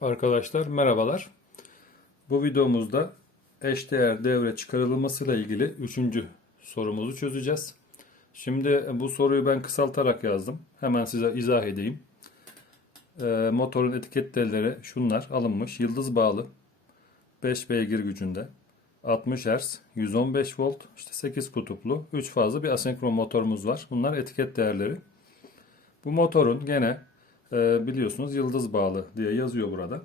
Arkadaşlar merhabalar. Bu videomuzda eşdeğer devre çıkarılmasıyla ilgili üçüncü sorumuzu çözeceğiz. Şimdi bu soruyu ben kısaltarak yazdım. Hemen size izah edeyim. Ee, motorun etiket telleri şunlar alınmış. Yıldız bağlı. 5 beygir gücünde. 60 Hz, 115 volt, işte 8 kutuplu, 3 fazlı bir asenkron motorumuz var. Bunlar etiket değerleri. Bu motorun gene e, biliyorsunuz yıldız bağlı diye yazıyor burada.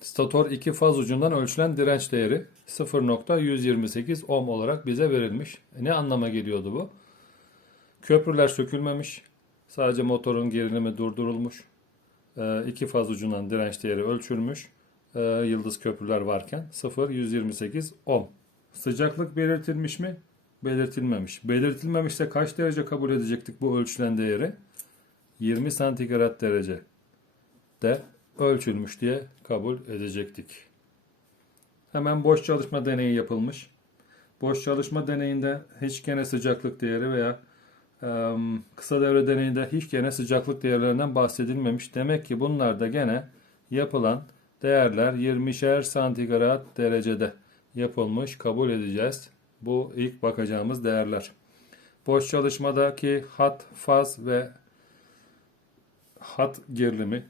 Stator iki faz ucundan ölçülen direnç değeri 0.128 ohm olarak bize verilmiş. E, Ne anlama geliyordu bu? Köprüler sökülmemiş. Sadece motorun gerilimi durdurulmuş. E, faz ucundan direnç değeri ölçülmüş. E, Yıldız köprüler varken 0.128 ohm. Sıcaklık belirtilmiş mi? Belirtilmemiş. Belirtilmemişse kaç derece kabul edecektik bu ölçülen değeri? 20 santigrat derece de ölçülmüş diye kabul edecektik. Hemen boş çalışma deneyi yapılmış. Boş çalışma deneyinde hiç gene sıcaklık değeri veya kısa devre deneyinde hiç gene sıcaklık değerlerinden bahsedilmemiş. Demek ki bunlar da gene yapılan değerler 20'şer santigrat derecede yapılmış kabul edeceğiz. Bu ilk bakacağımız değerler. Boş çalışmadaki hat, faz ve hat gerilimi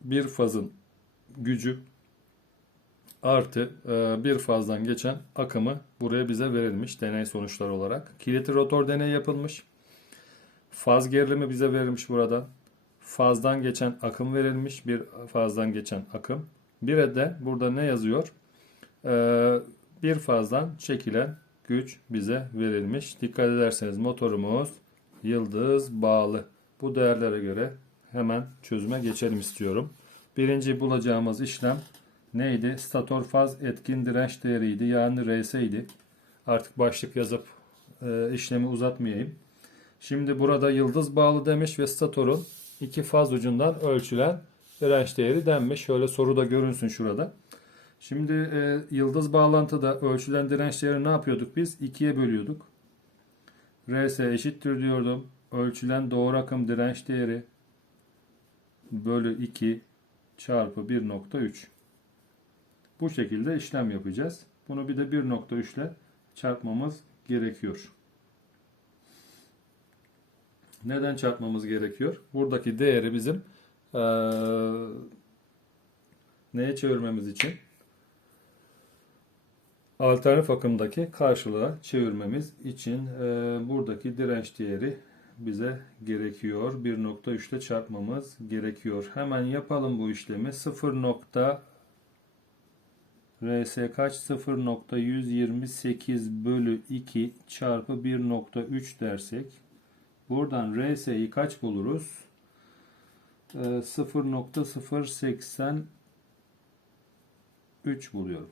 bir fazın gücü artı e, bir fazdan geçen akımı buraya bize verilmiş deney sonuçları olarak. Kilitli rotor deneyi yapılmış. Faz gerilimi bize verilmiş burada. Fazdan geçen akım verilmiş. Bir fazdan geçen akım. Bir de burada ne yazıyor? E, bir fazdan çekilen güç bize verilmiş. Dikkat ederseniz motorumuz yıldız bağlı. Bu değerlere göre hemen çözüme geçelim istiyorum. Birinci bulacağımız işlem neydi? Stator faz etkin direnç değeriydi. Yani RS idi. Artık başlık yazıp e, işlemi uzatmayayım. Şimdi burada yıldız bağlı demiş ve statorun iki faz ucundan ölçülen direnç değeri denmiş. Şöyle soruda görünsün şurada. Şimdi e, yıldız bağlantıda ölçülen direnç değeri ne yapıyorduk biz? 2'ye bölüyorduk. RS eşittir diyordum. Ölçülen doğru akım direnç değeri bölü 2 çarpı 1.3. Bu şekilde işlem yapacağız. Bunu bir de 1.3 ile çarpmamız gerekiyor. Neden çarpmamız gerekiyor? Buradaki değeri bizim eee, neye çevirmemiz için? Alternatif akımdaki karşılığa çevirmemiz için eee, buradaki direnç değeri bize gerekiyor. 1.3 ile çarpmamız gerekiyor. Hemen yapalım bu işlemi. 0. nokta RS kaç? 0.128 bölü 2 çarpı 1.3 dersek buradan RS'yi kaç buluruz? Ee, 0.083 buluyorum.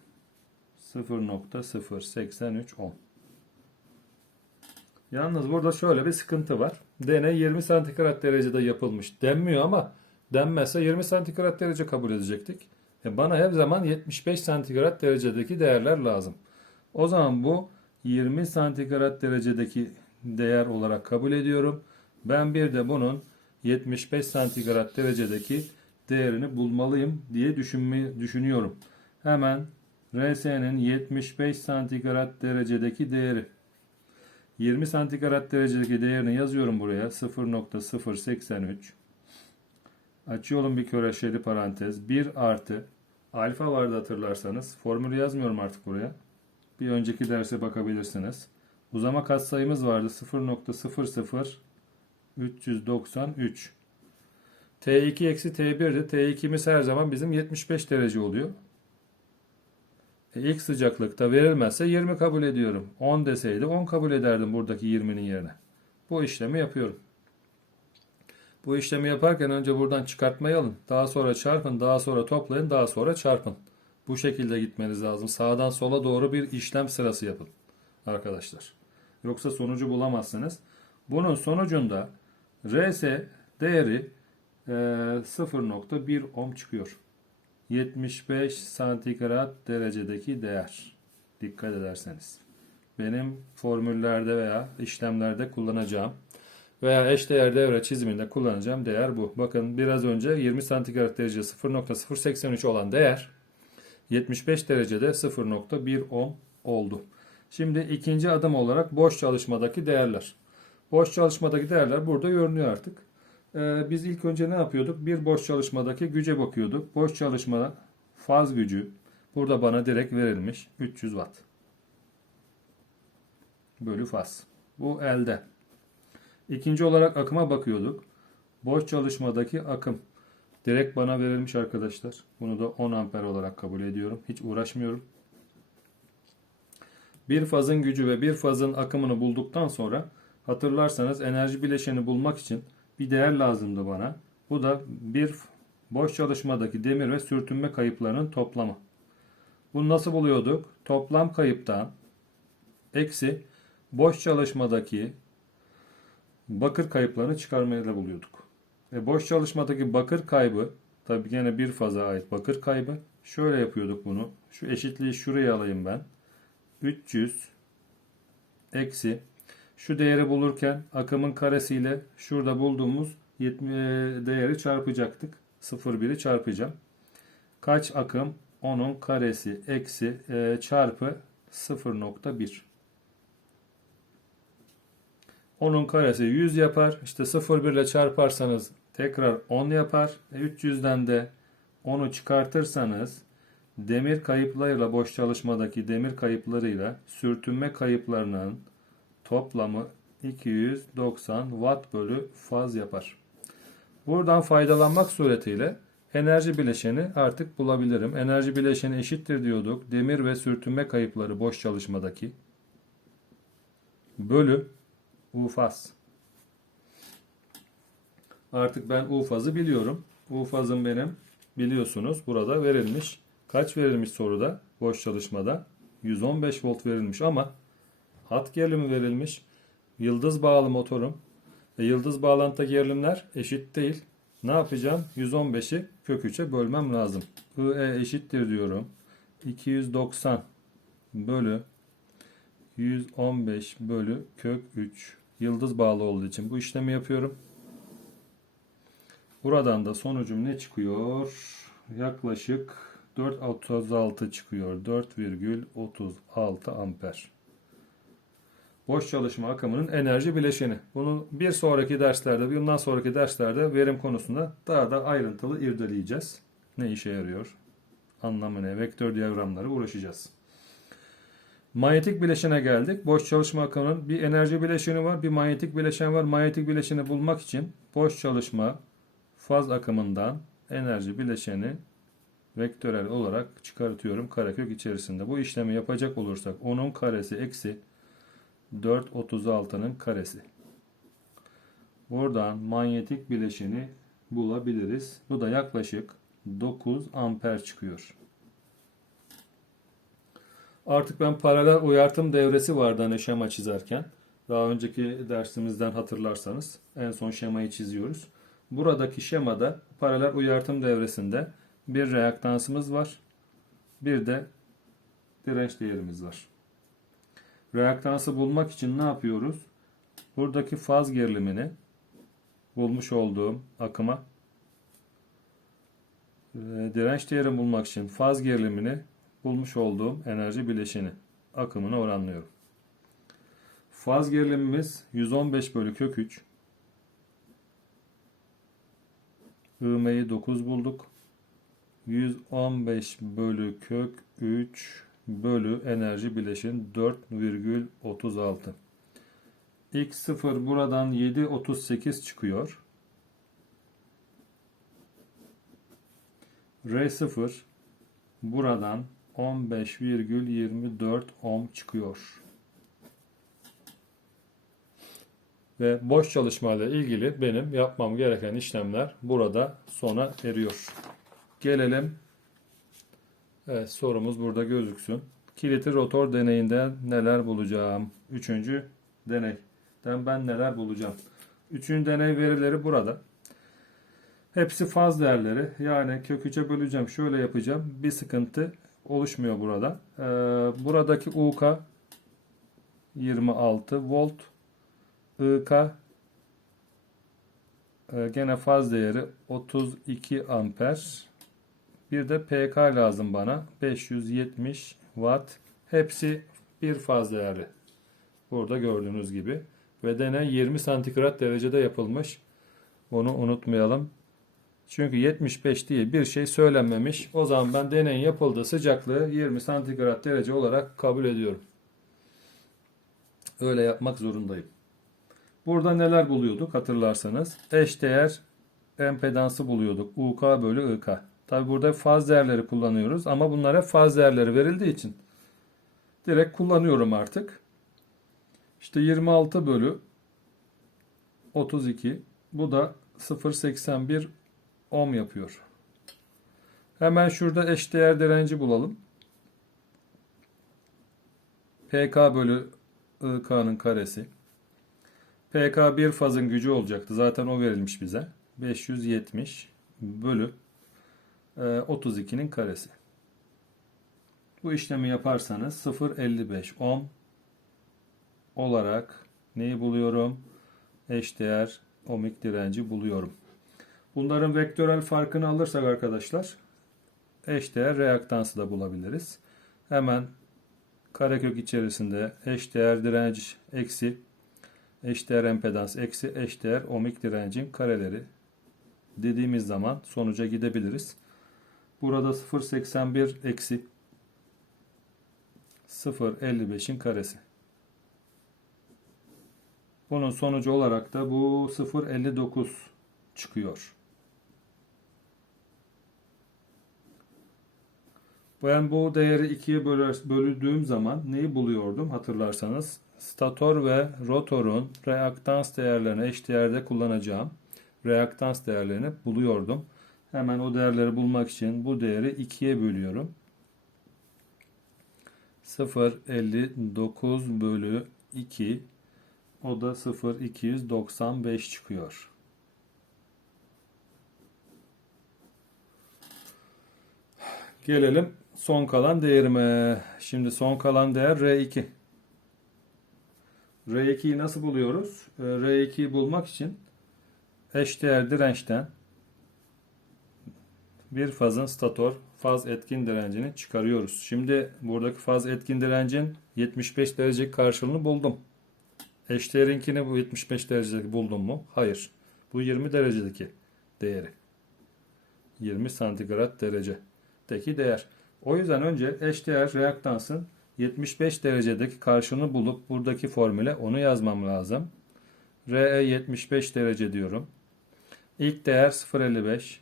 0.083 ohm. Yalnız burada şöyle bir sıkıntı var. Deney 20 santigrat derecede yapılmış denmiyor ama denmezse 20 santigrat derece kabul edecektik. E bana her zaman 75 santigrat derecedeki değerler lazım. O zaman bu 20 santigrat derecedeki değer olarak kabul ediyorum. Ben bir de bunun 75 santigrat derecedeki değerini bulmalıyım diye düşünmeyi düşünüyorum. Hemen RS'nin 75 santigrat derecedeki değeri 20 santigrat derecedeki değerini yazıyorum buraya. 0.083 Açıyorum bir köreşeli parantez. 1 artı alfa vardı hatırlarsanız. Formülü yazmıyorum artık buraya. Bir önceki derse bakabilirsiniz. Uzama katsayımız vardı. 0.00 393 T2 eksi T1'di. T2'miz her zaman bizim 75 derece oluyor. E, ilk sıcaklıkta verilmezse 20 kabul ediyorum. 10 deseydi 10 kabul ederdim buradaki 20'nin yerine. Bu işlemi yapıyorum. Bu işlemi yaparken önce buradan çıkartmayı alın. Daha sonra çarpın, daha sonra toplayın, daha sonra çarpın. Bu şekilde gitmeniz lazım. Sağdan sola doğru bir işlem sırası yapın arkadaşlar. Yoksa sonucu bulamazsınız. Bunun sonucunda RS değeri e, 0.1 ohm çıkıyor. 75 santigrat derecedeki değer. Dikkat ederseniz. Benim formüllerde veya işlemlerde kullanacağım veya eşdeğer devre çiziminde kullanacağım değer bu. Bakın biraz önce 20 santigrat derece 0.083 olan değer 75 derecede 0.1 ohm oldu. Şimdi ikinci adım olarak boş çalışmadaki değerler. Boş çalışmadaki değerler burada görünüyor artık. Ee, biz ilk önce ne yapıyorduk? Bir boş çalışmadaki güce bakıyorduk. Boş çalışmada faz gücü burada bana direkt verilmiş 300 watt. Bölü faz. Bu elde. İkinci olarak akıma bakıyorduk. Boş çalışmadaki akım direkt bana verilmiş arkadaşlar. Bunu da 10 amper olarak kabul ediyorum. Hiç uğraşmıyorum. Bir fazın gücü ve bir fazın akımını bulduktan sonra hatırlarsanız enerji bileşeni bulmak için bir değer lazımdı bana. Bu da bir boş çalışmadaki demir ve sürtünme kayıplarının toplamı. Bunu nasıl buluyorduk? Toplam kayıptan eksi boş çalışmadaki bakır kayıplarını çıkarmayla buluyorduk. E boş çalışmadaki bakır kaybı tabi gene bir faza ait bakır kaybı. Şöyle yapıyorduk bunu. Şu eşitliği şuraya alayım ben. 300 eksi şu değeri bulurken akımın karesiyle şurada bulduğumuz 70 değeri çarpacaktık. 0,1'i çarpacağım. Kaç akım? 10'un karesi eksi e, çarpı 0.1. 10'un karesi 100 yapar. İşte 0,1 ile çarparsanız tekrar 10 yapar. E 300'den de 10'u çıkartırsanız demir kayıplarıyla boş çalışmadaki demir kayıplarıyla sürtünme kayıplarının toplamı 290 watt bölü faz yapar. Buradan faydalanmak suretiyle enerji bileşeni artık bulabilirim. Enerji bileşeni eşittir diyorduk. Demir ve sürtünme kayıpları boş çalışmadaki bölü U faz. Artık ben U fazı biliyorum. U fazım benim biliyorsunuz burada verilmiş. Kaç verilmiş soruda? Boş çalışmada 115 volt verilmiş ama hat gerilimi verilmiş. Yıldız bağlı motorum. E, yıldız bağlantı gerilimler eşit değil. Ne yapacağım? 115'i kök 3'e bölmem lazım. IE eşittir diyorum. 290 bölü 115 bölü kök 3 yıldız bağlı olduğu için bu işlemi yapıyorum. Buradan da sonucum ne çıkıyor? Yaklaşık 4.36 çıkıyor. 4,36 amper. Boş çalışma akımının enerji bileşeni. Bunu bir sonraki derslerde, bundan sonraki derslerde verim konusunda daha da ayrıntılı irdeleyeceğiz. Ne işe yarıyor? Anlamı ne? Vektör diyagramları uğraşacağız. Manyetik bileşene geldik. Boş çalışma akımının bir enerji bileşeni var, bir manyetik bileşen var. Manyetik bileşeni bulmak için boş çalışma faz akımından enerji bileşeni vektörel olarak çıkartıyorum karekök içerisinde. Bu işlemi yapacak olursak onun karesi eksi 436'nın karesi. Buradan manyetik bileşeni bulabiliriz. Bu da yaklaşık 9 amper çıkıyor. Artık ben paralel uyartım devresi vardı hani şema çizerken. Daha önceki dersimizden hatırlarsanız en son şemayı çiziyoruz. Buradaki şemada paralel uyartım devresinde bir reaktansımız var. Bir de direnç değerimiz var. Reaktansı bulmak için ne yapıyoruz? Buradaki faz gerilimini bulmuş olduğum akıma direnç değerini bulmak için faz gerilimini bulmuş olduğum enerji bileşeni akımına oranlıyorum. Faz gerilimimiz 115 bölü kök 3. ivmeyi 9 bulduk. 115 bölü kök 3 bölü enerji bileşin 4,36. X0 buradan 7,38 çıkıyor. R0 buradan 15,24 ohm çıkıyor. Ve boş çalışma ile ilgili benim yapmam gereken işlemler burada sona eriyor. Gelelim Evet sorumuz burada gözüksün. Kilitli rotor deneyinde neler bulacağım? Üçüncü deneyden ben neler bulacağım? Üçüncü deney verileri burada. Hepsi faz değerleri. Yani kök 3'e böleceğim. Şöyle yapacağım. Bir sıkıntı oluşmuyor burada. Ee, buradaki UK 26 volt. IK Ee, gene faz değeri 32 amper. Bir de PK lazım bana. 570 watt. Hepsi bir faz değerli. Burada gördüğünüz gibi. Ve deney 20 santigrat derecede yapılmış. Bunu unutmayalım. Çünkü 75 diye bir şey söylenmemiş. O zaman ben deneyin yapıldığı sıcaklığı 20 santigrat derece olarak kabul ediyorum. Öyle yapmak zorundayım. Burada neler buluyorduk hatırlarsanız. Eşdeğer empedansı buluyorduk. UK bölü IK. Tabi burada faz değerleri kullanıyoruz ama bunlara faz değerleri verildiği için direkt kullanıyorum artık. İşte 26 bölü 32 bu da 0.81 ohm yapıyor. Hemen şurada eşdeğer direnci bulalım. PK bölü IK'nın karesi. PK bir fazın gücü olacaktı. Zaten o verilmiş bize. 570 bölü 32'nin karesi. Bu işlemi yaparsanız 0.55 ohm olarak neyi buluyorum? Eşdeğer ohmik direnci buluyorum. Bunların vektörel farkını alırsak arkadaşlar eşdeğer reaktansı da bulabiliriz. Hemen karekök içerisinde eşdeğer direnç eksi eşdeğer empedans eksi eşdeğer ohmik direncin kareleri dediğimiz zaman sonuca gidebiliriz. Burada 0.81 eksi 0.55'in karesi. Bunun sonucu olarak da bu 0.59 çıkıyor. Ben bu değeri ikiye böldüğüm zaman neyi buluyordum hatırlarsanız stator ve rotorun reaktans değerlerini eşdeğerde kullanacağım reaktans değerlerini buluyordum. Hemen o değerleri bulmak için bu değeri 2'ye bölüyorum. 0.59 bölü 2 o da 0.295 çıkıyor. Gelelim son kalan değerime. Şimdi son kalan değer R2. R2'yi nasıl buluyoruz? Ee, R2'yi bulmak için eşdeğer dirençten bir fazın stator faz etkin direncini çıkarıyoruz. Şimdi buradaki faz etkin direncin 75 derecelik karşılığını buldum. Eşdeğerinkini bu 75 derecedeki buldum mu? Hayır. Bu 20 derecedeki değeri. 20 santigrat derecedeki değer. O yüzden önce eşdeğer reaktansın 75 derecedeki karşılığını bulup buradaki formüle onu yazmam lazım. RE 75 derece diyorum. İlk değer 0.55.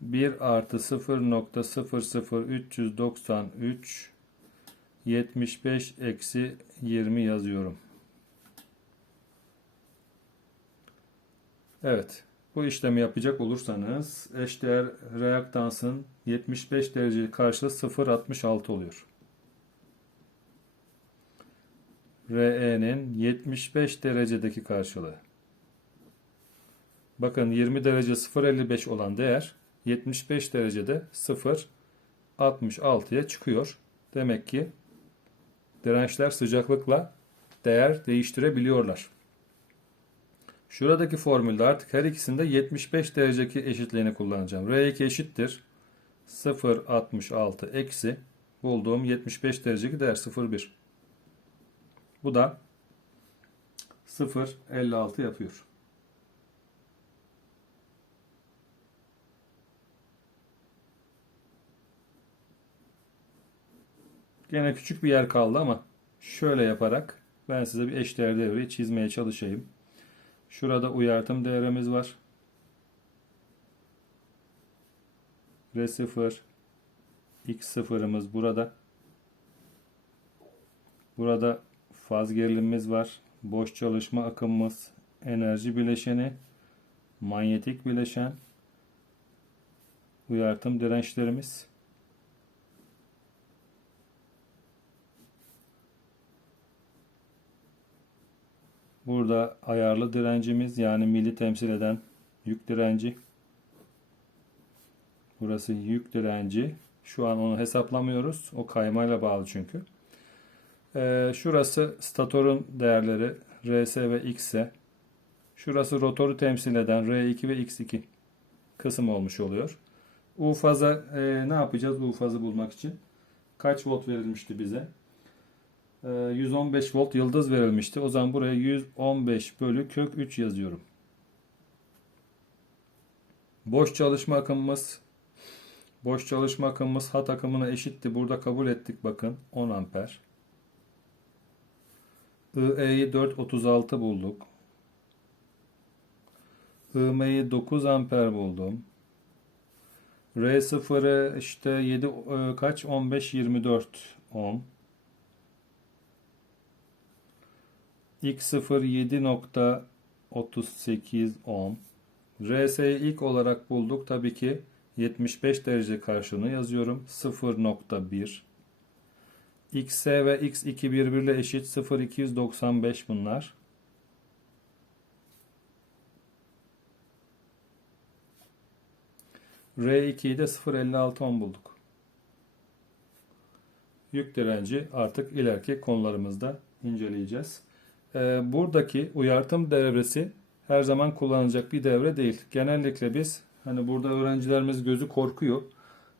1 artı 0.00393 75 eksi 20 yazıyorum. Evet. Bu işlemi yapacak olursanız eşdeğer reaktansın 75 derece karşılığı 0.66 oluyor. RE'nin 75 derecedeki karşılığı. Bakın 20 derece 0.55 olan değer 75 derecede 0.66'ya çıkıyor. Demek ki dirençler sıcaklıkla değer değiştirebiliyorlar. Şuradaki formülde artık her ikisinde 75 dereceki eşitliğini kullanacağım. R2 eşittir 0.66 eksi bulduğum 75 dereceki değer 0.1. Bu da 0.56 yapıyor. Gene küçük bir yer kaldı ama şöyle yaparak ben size bir eşdeğer devreyi çizmeye çalışayım. Şurada uyartım değerimiz var. R0 X0'ımız burada. Burada faz gerilimimiz var. Boş çalışma akımımız, enerji bileşeni, manyetik bileşen, uyartım dirençlerimiz. Burada ayarlı direncimiz yani mili temsil eden yük direnci. Burası yük direnci. Şu an onu hesaplamıyoruz. O kaymayla bağlı çünkü. Ee, şurası statorun değerleri RS ve X ise Şurası rotoru temsil eden R2 ve X2 kısım olmuş oluyor. U faza e, ne yapacağız U fazı bulmak için? Kaç volt verilmişti bize? E, 115 volt yıldız verilmişti. O zaman buraya 115 bölü kök 3 yazıyorum. Boş çalışma akımımız boş çalışma akımımız hat akımına eşitti. Burada kabul ettik bakın 10 amper. IE'yi 436 bulduk. IM'yi 9 amper buldum. R0'ı işte 7 e, kaç 15 24 ohm. X0 7.38 ohm. RS'yi ilk olarak bulduk. Tabii ki 75 derece karşılığını yazıyorum. 0.1 XS ve X2 birbirine eşit 0.295 bunlar. R2'yi de 0.56 ohm bulduk. Yük direnci artık ileriki konularımızda inceleyeceğiz. Ee, buradaki uyartım devresi her zaman kullanılacak bir devre değil. Genellikle biz hani burada öğrencilerimiz gözü korkuyor.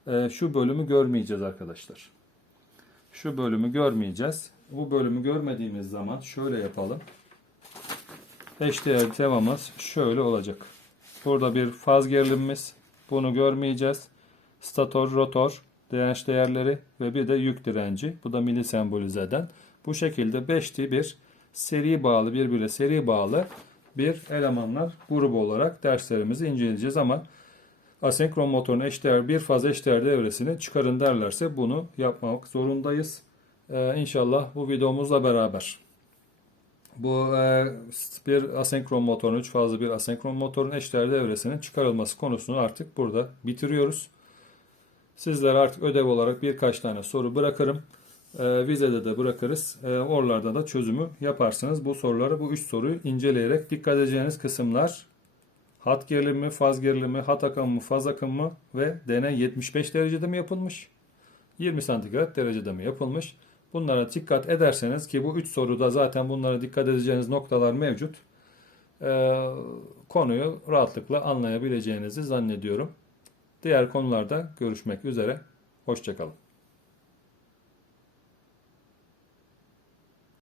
Ee, şu bölümü görmeyeceğiz arkadaşlar. Şu bölümü görmeyeceğiz. Bu bölümü görmediğimiz zaman şöyle yapalım. HDR temamız şöyle olacak. Burada bir faz gerilimimiz. Bunu görmeyeceğiz. Stator, rotor, direnç değerleri ve bir de yük direnci. Bu da mili sembolize eden. Bu şekilde 5'li bir seri bağlı birbirine seri bağlı bir elemanlar grubu olarak derslerimizi inceleyeceğiz ama asenkron motorun eşdeğer bir faz eşdeğer devresini çıkarın derlerse bunu yapmak zorundayız. Ee, inşallah bu videomuzla beraber bu e, bir asenkron motorun, üç fazlı bir asenkron motorun eşdeğer devresinin çıkarılması konusunu artık burada bitiriyoruz. Sizlere artık ödev olarak birkaç tane soru bırakırım. E, vizede de bırakırız. E, oralarda da çözümü yaparsınız. Bu soruları, bu üç soruyu inceleyerek dikkat edeceğiniz kısımlar hat gerilimi, faz gerilimi, hat akımı mı, faz akımı mı ve deney 75 derecede mi yapılmış? 20 santigrat derecede mi yapılmış? Bunlara dikkat ederseniz ki bu üç soruda zaten bunlara dikkat edeceğiniz noktalar mevcut. Ee, konuyu rahatlıkla anlayabileceğinizi zannediyorum. Diğer konularda görüşmek üzere. Hoşçakalın.